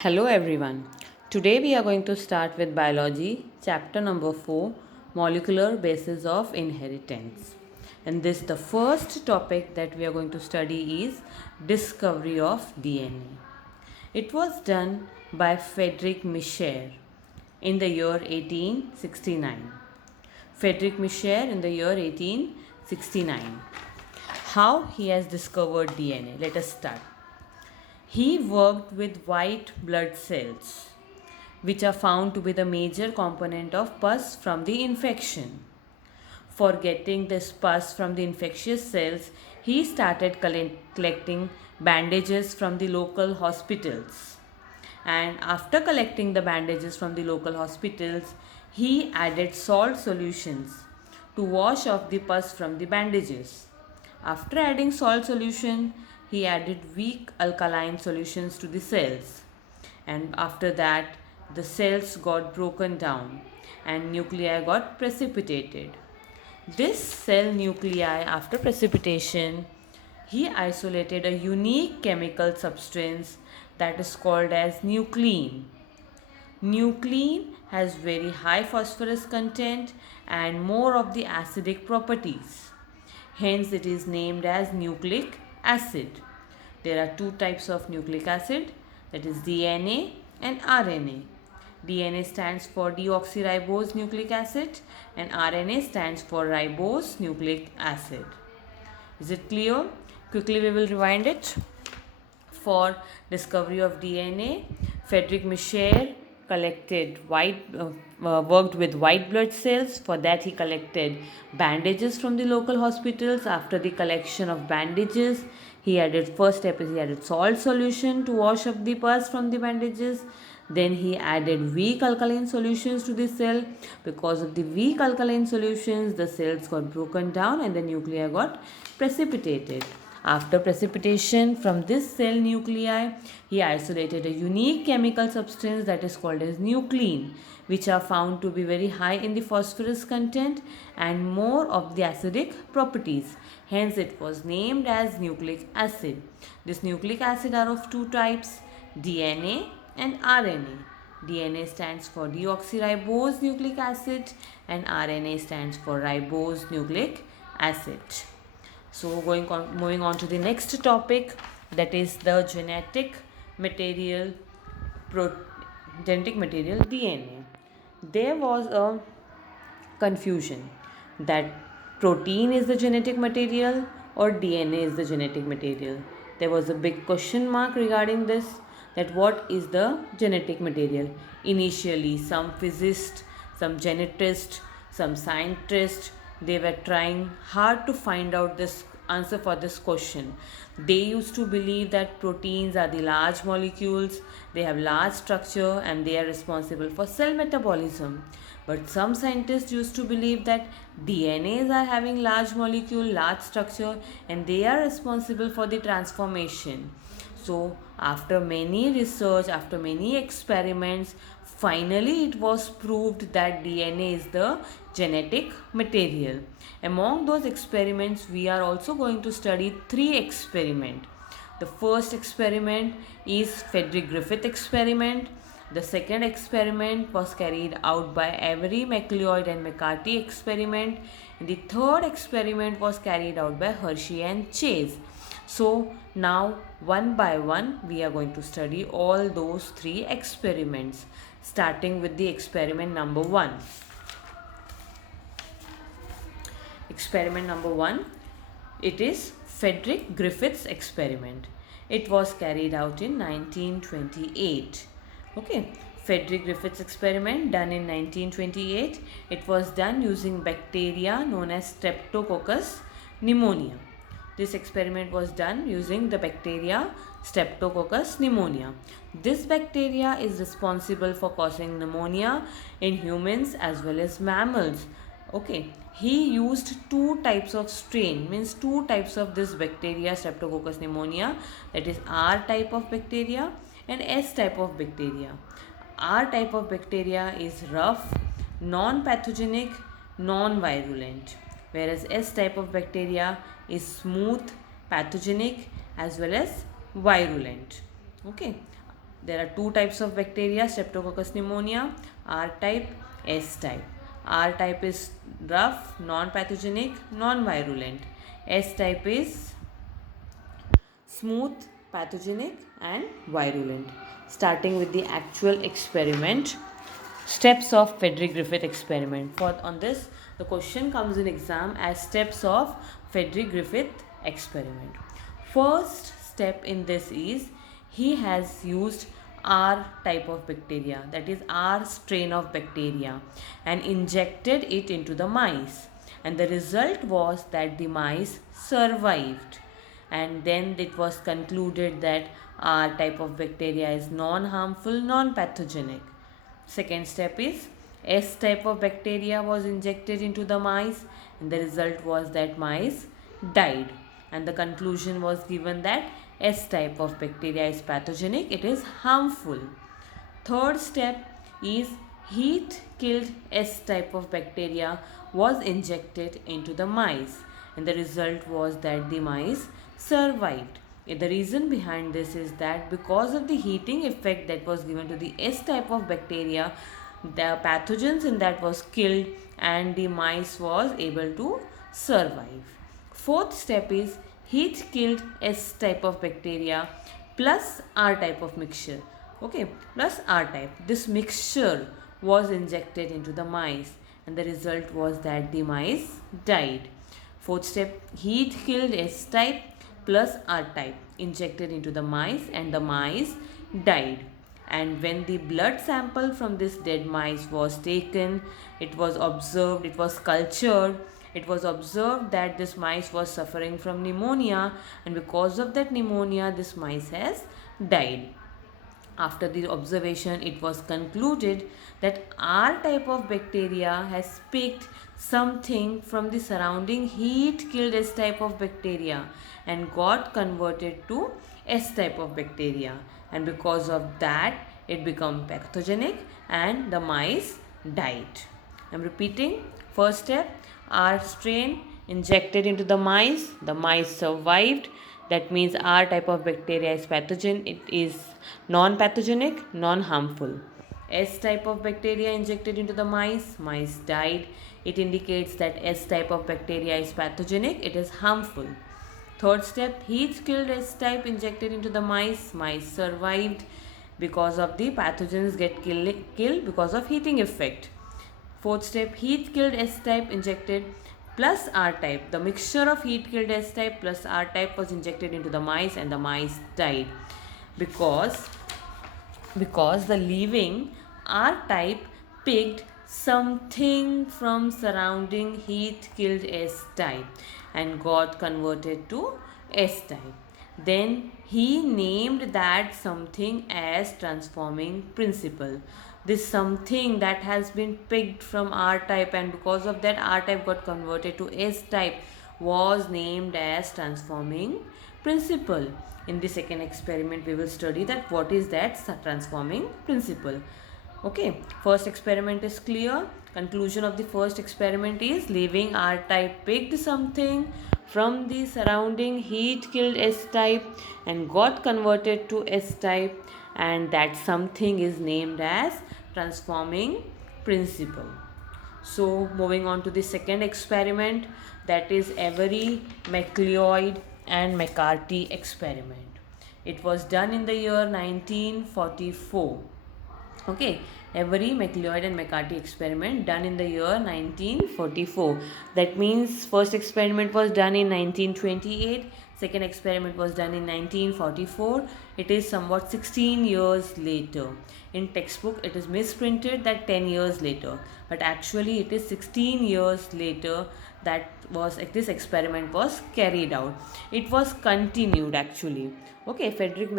Hello everyone. Today we are going to start with biology, chapter number 4, molecular basis of inheritance. And this the first topic that we are going to study is discovery of DNA. It was done by Friedrich Micher in the year 1869. Friedrich Micher in the year 1869. How he has discovered DNA? Let us start. He worked with white blood cells, which are found to be the major component of pus from the infection. For getting this pus from the infectious cells, he started collecting bandages from the local hospitals. And after collecting the bandages from the local hospitals, he added salt solutions to wash off the pus from the bandages. After adding salt solution, he added weak alkaline solutions to the cells. And after that, the cells got broken down and nuclei got precipitated. This cell nuclei, after precipitation, he isolated a unique chemical substance that is called as nuclein. Nuclein has very high phosphorus content and more of the acidic properties. Hence, it is named as nucleic acid. There are two types of nucleic acid, that is DNA and RNA. DNA stands for deoxyribose nucleic acid and RNA stands for ribose nucleic acid. Is it clear? Quickly we will rewind it. For discovery of DNA, Friedrich Micher worked with white blood cells. For that, he collected bandages from the local hospitals. After the collection of bandages, he added salt solution to wash up the pus from the bandages. Then he added weak alkaline solutions to the cell. Because of the weak alkaline solutions, the cells got broken down and the nuclei got precipitated. After precipitation from this cell nuclei, he isolated a unique chemical substance that is called as nuclein, which are found to be very high in the phosphorus content and more of the acidic properties. Hence, it was named as nucleic acid. This nucleic acid are of two types, DNA and RNA. DNA stands for deoxyribose nucleic acid and RNA stands for ribose nucleic acid. So moving on to the next topic, that is the genetic material DNA. There was a confusion that protein is the genetic material or DNA is the genetic material. There was a big question mark regarding this, that what is the genetic material. Initially, some physicists, some geneticists, some scientists, they were trying hard to find out this answer for this question. They used to believe that proteins are the large molecules, they have large structure and they are responsible for cell metabolism. But some scientists used to believe that DNAs are having large molecule, large structure and they are responsible for the transformation. So after many research, after many experiments, finally it was proved that DNA is the genetic material. Among those experiments, we are also going to study three experiments. The first experiment is Friedrich Griffith experiment. The second experiment was carried out by Avery, McLeod and McCarthy experiment. And the third experiment was carried out by Hershey and Chase. So now one by one we are going to study all those three experiments, starting with the experiment number 1. Experiment number 1, it is Friedrich Griffith's experiment. It was carried out in 1928. Okay, Friedrich Griffith's experiment done in 1928. It was done using bacteria known as Streptococcus pneumonia. This experiment was done using the bacteria Streptococcus pneumonia. This bacteria is responsible for causing pneumonia in humans as well as mammals. Okay, he used two types of strain, means two types of this bacteria Streptococcus pneumonia, that is R type of bacteria and S type of bacteria. R type of bacteria is rough, non-pathogenic, non-virulent, whereas S type of bacteria is smooth, pathogenic as well as virulent. Okay, There are two types of bacteria, Streptococcus pneumonia, R type, S type. R type is rough, non-pathogenic, non-virulent. S type is smooth, pathogenic and virulent. Starting with the actual experiment, steps of Frederick Griffith experiment. On this, the question comes in exam as steps of Frederick Griffith experiment. First step in this is he has used R type of bacteria, that is R strain of bacteria, and injected it into the mice, and the result was that the mice survived, and then it was concluded that R type of bacteria is non-harmful, non-pathogenic. Second step is S type of bacteria was injected into the mice, and the result was that mice died, and the conclusion was given that S type of bacteria is pathogenic, it is harmful. Third step is heat killed S type of bacteria was injected into the mice, and the result was that the mice survived. The reason behind this is that because of the heating effect that was given to the S type of bacteria, the pathogens in that was killed and the mice was able to survive. Fourth step is heat killed S type of bacteria plus R type of mixture. Okay, plus R type. This mixture was injected into the mice, and the result was that the mice died. Fourth step, heat killed S type plus R type injected into the mice, and the mice died. And when the blood sample from this dead mice was taken, it was observed, it was cultured, it was observed that this mice was suffering from pneumonia, and because of that pneumonia this mice has died. After the observation, it was concluded that R type of bacteria has picked something from the surrounding heat killed S type of bacteria and got converted to S type of bacteria, and because of that it became pathogenic and the mice died. I am repeating. First step, R strain injected into the mice survived. That means R type of bacteria is pathogen, it is non-pathogenic, non-harmful. S type of bacteria injected into the mice died. It indicates that S type of bacteria is pathogenic, it is harmful. Third step, heat killed S type injected into the mice survived because of the pathogens get killed because of heating effect. Fourth step, heat killed S type injected plus R type. The mixture of heat killed S type plus R type was injected into the mice, and the mice died because the living R type picked something from surrounding heat killed S type and got converted to S type. Then he named that something as transforming principle. This something that has been picked from R type, and because of that R type got converted to S type, was named as transforming principle. In the second experiment we will study that what is that transforming principle. Okay, first experiment is clear. Conclusion of the first experiment is living R type picked something from the surrounding heat killed S type and got converted to S type, and that something is named as transforming principle. So moving on to the second experiment, that is Avery, MacLeod and McCarthy experiment. It was done in the year 1944. Okay, Avery, MacLeod and McCarthy experiment done in the year 1944. That means first experiment was done in 1928, second experiment was done in 1944. It is somewhat 16 years later. In textbook it is misprinted that 10 years later, but actually it is 16 years later that this experiment was carried out. It was continued actually. Okay, Frederick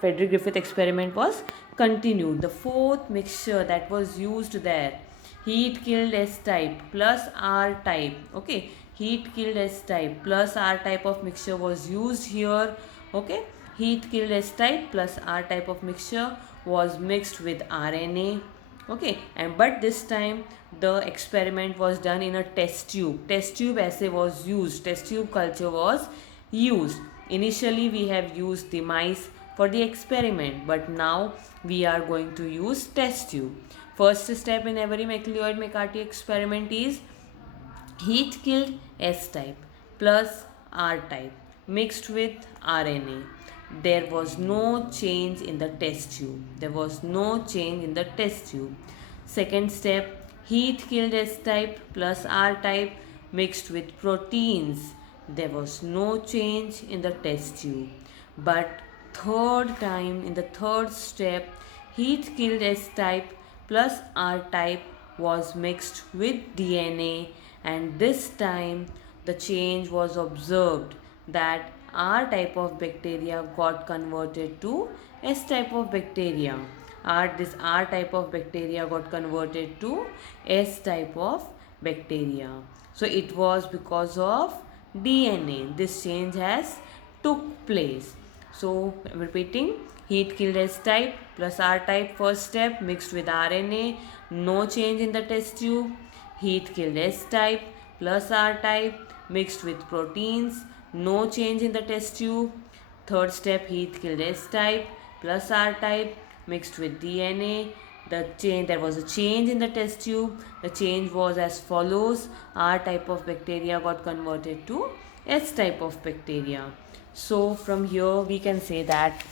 Griffith experiment was continued. The fourth mixture that was used there, heat killed S type plus R type. Okay, heat killed S type plus R type of mixture was used here. Okay, heat killed S type plus R type of mixture was mixed with RNA. Okay, and but this time the experiment was done in a test tube. Test tube assay was used. Test tube culture was used. Initially we have used the mice for the experiment, but now we are going to use test tube. First step in every McLeod-McCarthy experiment is heat killed S type plus R type mixed with RNA. There was no change in the test tube. There was no change in the test tube. Second step, heat killed S type plus R type mixed with proteins. There was no change in the test tube. But third time, in the third step, heat killed S type plus R type was mixed with DNA, and this time the change was observed that R type of bacteria got converted to S type of bacteria. This R type of bacteria got converted to S type of bacteria. So it was because of DNA. This change has took place. So repeating, heat killed S type plus R type first step mixed with RNA, no change in the test tube. Heat killed S type plus R type mixed with proteins, no change in the test tube. Third step, heat killed S type plus R type mixed with DNA. There was a change in the test tube. The change was as follows: R type of bacteria got converted to S type of bacteria. So from here we can say that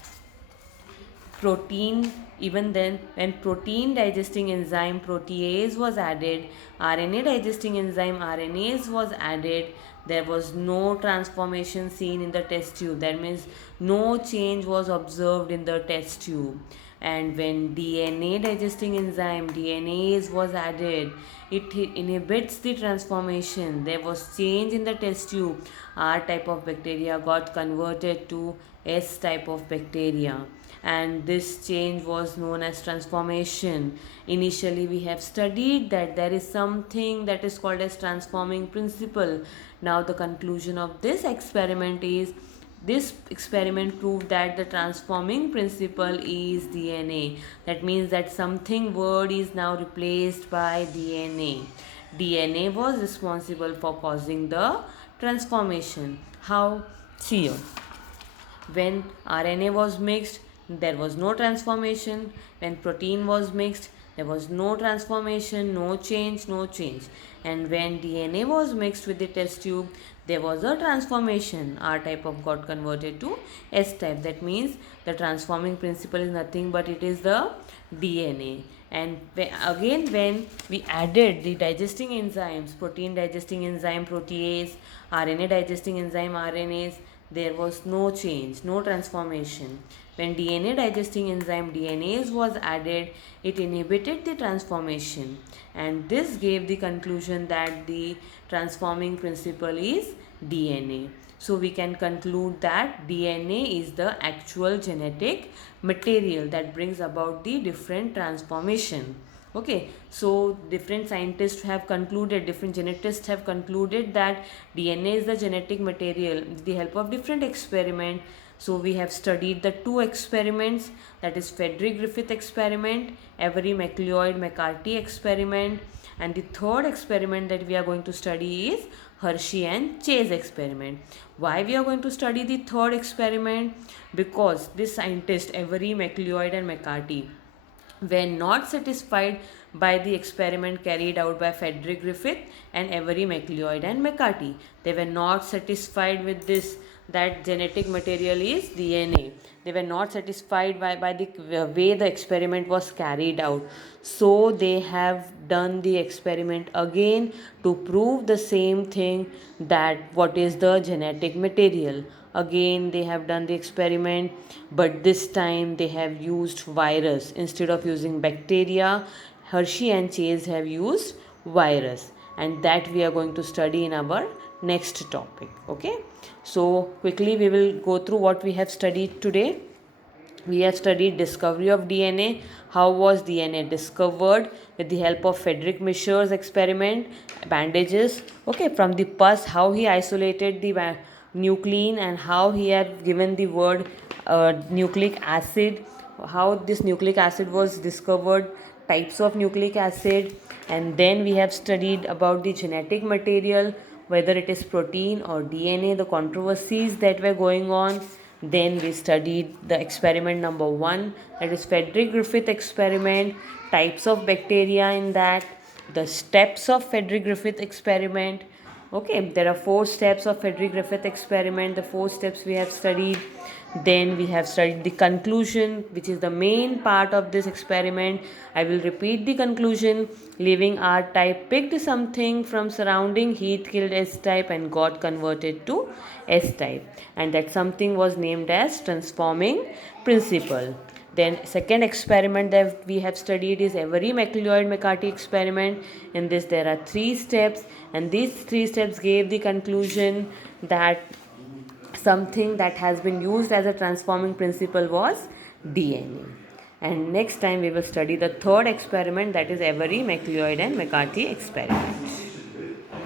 protein, even then when protein digesting enzyme protease was added, RNA digesting enzyme RNase was added, there was no transformation seen in the test tube. That means no change was observed in the test tube. And when DNA digesting enzyme DNase was added, it inhibits the transformation. There was change in the test tube. R type of bacteria got converted to S type of bacteria, and this change was known as transformation. Initially we have studied that there is something that is called as transforming principle. Now the conclusion of this experiment is, this experiment proved that the transforming principle is DNA. That means that something word is now replaced by DNA. DNA was responsible for causing the transformation. How? See here. When RNA was mixed, there was no transformation. When protein was mixed, there was no transformation, no change, no change. And when DNA was mixed with the test tube, there was a transformation. R type of got converted to S type. That means the transforming principle is nothing but it is the DNA. And again, when we added the digesting enzymes, protein digesting enzyme protease, RNA digesting enzyme RNase, there was no change, no transformation. When DNA digesting enzyme DNase was added, it inhibited the transformation, and this gave the conclusion that the transforming principle is DNA. So we can conclude that DNA is the actual genetic material that brings about the different transformation. Okay, so different scientists have concluded, different geneticists have concluded that DNA is the genetic material with the help of different experiment. So we have studied the two experiments, that is Frederick Griffith experiment, Avery McLeod-McCarthy experiment, and the third experiment that we are going to study is Hershey and Chase experiment. Why we are going to study the third experiment? Because this scientist Avery McLeod and McCarthy were not satisfied by the experiment carried out by Frederick Griffith and Avery McLeod and McCarthy. They were not satisfied with this, that genetic material is DNA. They were not satisfied by the way the experiment was carried out. So they have done the experiment again to prove the same thing, that what is the genetic material. Again they have done the experiment, but this time they have used virus instead of using bacteria. Hershey and Chase have used virus, and that we are going to study in our next topic. Okay, so quickly we will go through what we have studied today. We have studied discovery of DNA. How was DNA discovered? With the help of Frederick Mischer's experiment, bandages. Okay, from the pus, how he isolated the nuclein and how he had given the word nucleic acid. How this nucleic acid was discovered, types of nucleic acid, and then we have studied about the genetic material, whether it is protein or DNA, the controversies that were going on. Then we studied the experiment number 1, that is Frederick Griffith experiment, types of bacteria in that, the steps of Frederick Griffith experiment. Okay, there are 4 steps of Frederick Griffith experiment. The 4 steps we have studied. Then we have studied the conclusion, which is the main part of this experiment. I will repeat the conclusion. Living R type picked something from surrounding, heat killed S type and got converted to S type, and that something was named as transforming principle. Then second experiment that we have studied is Avery McLeod McCarthy experiment. In this there are 3 steps, and these 3 steps gave the conclusion that something that has been used as a transforming principle was DNA. And next time we will study the third experiment, that is Avery McLeod and McCarthy experiment.